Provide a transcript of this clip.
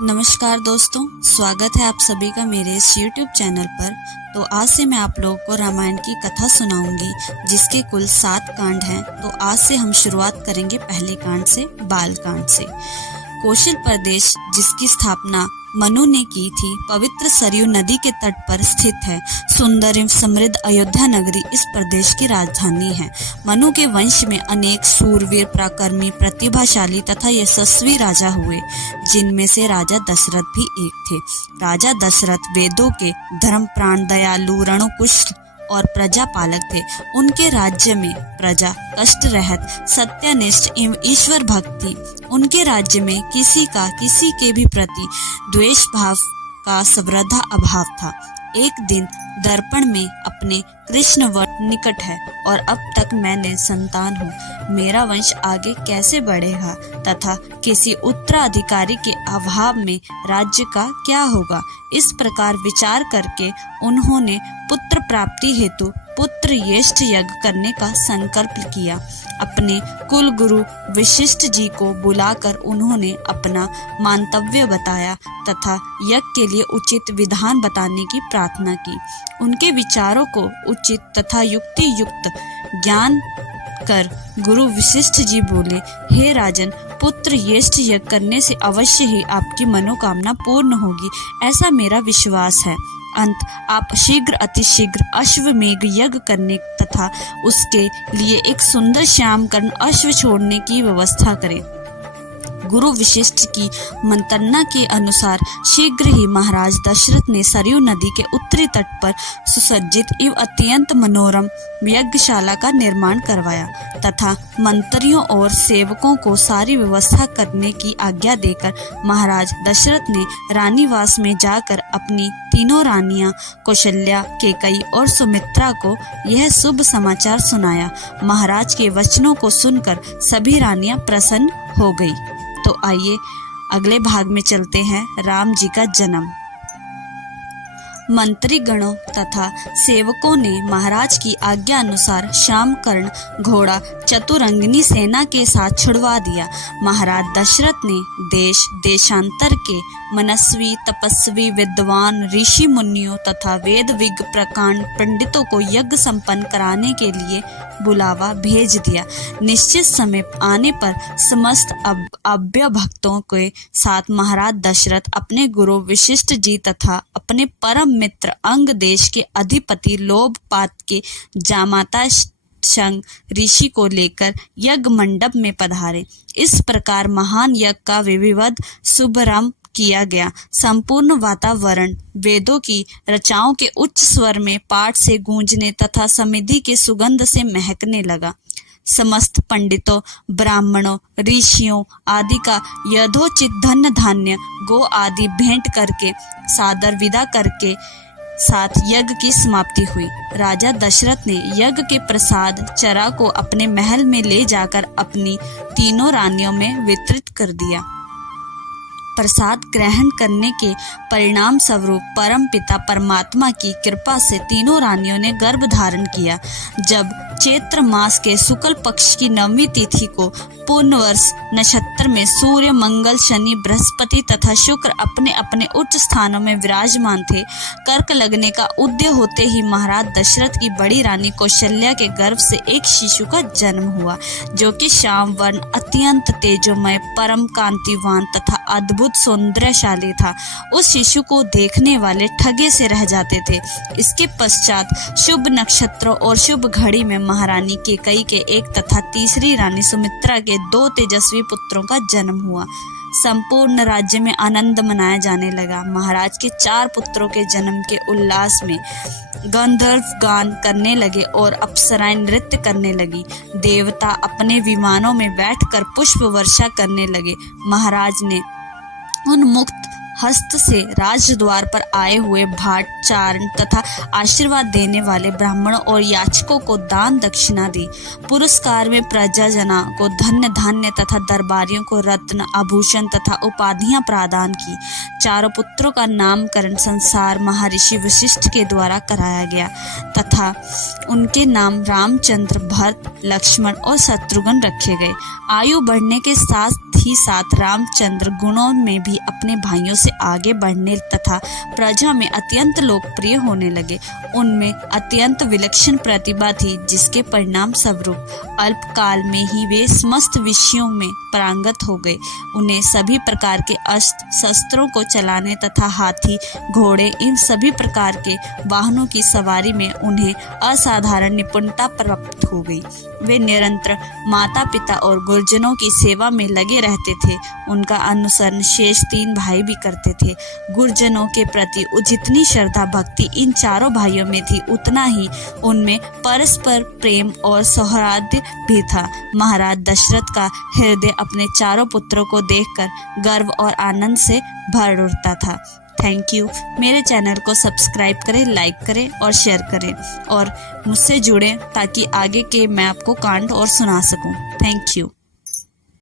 नमस्कार दोस्तों, स्वागत है आप सभी का मेरे इस YouTube चैनल पर। तो आज से मैं आप लोगों को रामायण की कथा सुनाऊंगी, जिसके कुल 7 कांड हैं। तो आज से हम शुरुआत करेंगे पहले कांड से, बाल कांड से। कौशल प्रदेश, जिसकी स्थापना मनु ने की थी, पवित्र सरयू नदी के तट पर स्थित है। सुंदर एवं समृद्ध अयोध्या नगरी इस प्रदेश की राजधानी है। मनु के वंश में अनेक शूरवीर, पराक्रमी, प्रतिभाशाली तथा यशस्वी राजा हुए, जिनमें से राजा दशरथ भी एक थे। राजा दशरथ वेदों के धर्मप्राण, दयालु, रणकुशल और प्रजा पालक थे। उनके राज्य में प्रजा कष्ट रहित, सत्यनिष्ठ एवं ईश्वर भक्त थी। उनके राज्य में किसी के भी प्रति द्वेष भाव का सर्वथा अभाव था। एक दिन दर्पण में अपने कृष्ण वर्ण निकट है और अब तक मैंने संतान हूँ, मेरा वंश आगे कैसे बढ़ेगा तथा किसी उत्तराधिकारी के अभाव में राज्य का क्या होगा। इस प्रकार विचार करके उन्होंने पुत्र प्राप्ति हेतु पुत्र यष्ट यज्ञ करने का संकल्प किया। अपने कुल गुरु वशिष्ठ जी को बुलाकर उन्होंने अपना मंतव्य बताया तथा यज्ञ के लिए उचित विधान बताने की प्रार्थना की। उनके विचारों को उचित तथा युक्ति युक्त ज्ञान कर गुरु वशिष्ठ जी बोले, हे राजन, पुत्र यष्ट यज्ञ करने से अवश्य ही आपकी मनोकामना पूर्ण होगी, ऐसा मेरा विश्वास है। अंत आप शीघ्र अतिशीघ्र अश्वमेघ यज्ञ करने तथा उसके लिए एक सुंदर श्यामकर्ण अश्व छोड़ने की व्यवस्था करें। गुरु वशिष्ठ की मंत्रणा के अनुसार शीघ्र ही महाराज दशरथ ने सरयू नदी के उत्तरी तट पर सुसज्जित एवं अत्यंत मनोरम यज्ञशाला का निर्माण करवाया तथा मंत्रियों और सेवकों को सारी व्यवस्था करने की आज्ञा देकर महाराज दशरथ ने रानीवास में जाकर अपनी तीनों रानियां कौशल्या, कैकेयी और सुमित्रा को यह शुभ समाचार सुनाया। महाराज के वचनों को सुनकर सभी रानियां प्रसन्न हो गई। तो आइए अगले भाग में चलते हैं। राम जी का जन्म। मंत्री गणों तथा सेवकों ने महाराज की आज्ञा अनुसार श्यामकर्ण घोड़ा चतुरंगिनी सेना के साथ छुड़वा दिया। महाराज दशरथ ने देश देशांतर के मनस्वी, तपस्वी, विद्वान ऋषि मुनियों तथा वेद विज्ञ प्रकांड पंडितों को यज्ञ संपन्न कराने के लिए बुलावा भेज दिया। निश्चित समय आने पर समस्त अभ्य भक्तों के साथ महाराज दशरथ अपने गुरु वशिष्ठ जी तथा अपने परम मित्र अंग देश के अधिपति लोभपात के जामाता शंग ऋषि को लेकर यज्ञ मंडप में पधारे। इस प्रकार महान यज्ञ का विधिवत शुभारंभ किया गया। संपूर्ण वातावरण वेदों की रचाओं के उच्च स्वर में पाठ से गूंजने तथा समृद्धि के सुगंध से महकने लगा। समस्त पंडितों, ब्राह्मणों, ऋषियों आदि का यथोचित धन धान्य गो आदि भेंट करके सादर विदा करके साथ यज्ञ की समाप्ति हुई। राजा दशरथ ने यज्ञ के प्रसाद चरा को अपने महल में ले जाकर अपनी तीनों रानियों में वितरित कर दिया। प्रसाद ग्रहण करने के परिणाम स्वरूप परम पिता परमात्मा की कृपा से तीनों रानियों ने गर्भ धारण किया। जब चैत्र मास के शुक्ल पक्ष की 9वीं तिथि को पूर्ण वर्ष नक्षत्र में सूर्य, मंगल, शनि, बृहस्पति तथा शुक्र अपने अपने उच्च स्थानों में विराजमान थे, कर्क लगने का उदय होते ही महाराज दशरथ की बड़ी रानी कौशल्या के गर्भ से एक शिशु का जन्म हुआ, जो कि श्याम वर्ण, अत्यंत तेजोमय, परम कांतिवान तथा अद्भुत सौंदर्यशाली था। उस शिशु को देखने वाले ठगे से रह जाते थे। इसके पश्चात शुभ नक्षत्रों और शुभ घड़ी में महारानी कैकेयी के एक तथा तीसरी रानी सुमित्रा के 2 तेजस्वी पुत्रों का जन्म हुआ। संपूर्ण राज्य में आनंद मनाया जाने लगा। महाराज के 4 पुत्रों के जन्म के उल्लास में गंधर्व गान करने लगे और अप्सराएं नृत्य करने लगी। देवता अपने विमानों में बैठकर पुष्प वर्षा करने लगे। महाराज ने उन मुक्त हस्त से राजद्वार पर आए हुए भाट चारण तथा आशीर्वाद देने वाले ब्राह्मणों और याचकों को दान दक्षिणा दी। पुरस्कार में प्रजाजना को धन्य धान्य तथा दरबारियों को रत्न आभूषण तथा उपाधियां प्रदान की। चारों पुत्रों का नामकरण संसार महर्षि वशिष्ठ के द्वारा कराया गया तथा उनके नाम रामचंद्र, भरत, लक्ष्मण और शत्रुघ्न रखे गए। आयु बढ़ने के साथ ही साथ रामचंद्र गुणों में भी अपने भाइयों से आगे बढ़ने तथा प्रजा में अत्यंत लोकप्रिय होने लगे। उनमें अत्यंत विलक्षण प्रतिभा थी, जिसके परिणाम स्वरूप अल्प काल में ही वे समस्त विषयों में पारंगत हो गए। उन्हें सभी प्रकार के अस्त्र शस्त्रों को चलाने तथा हाथी, घोड़े इन सभी प्रकार के वाहनों की सवारी में उन्हें असाधारण निपुणता प्राप्त हो गई। वे निरंतर माता पिता और गुरुजनों की सेवा में लगे रहते थे। उनका अनुसरण शेष 3 भाई भी करते थे। गुरुजनों के प्रति जितनी श्रद्धा भक्ति इन चारों भाइयों में थी, उतना ही उनमें परस्पर प्रेम और सौहार्द भी था। महाराज दशरथ का हृदय अपने चारों पुत्रों को देखकर गर्व और आनंद से भर उठता था। Thank you. मेरे चैनल को सब्सक्राइब करें, लाइक करें और शेयर करें और मुझसे जुड़ें ताकि आगे के मैं आपको कांड और सुना सकूं। Thank you.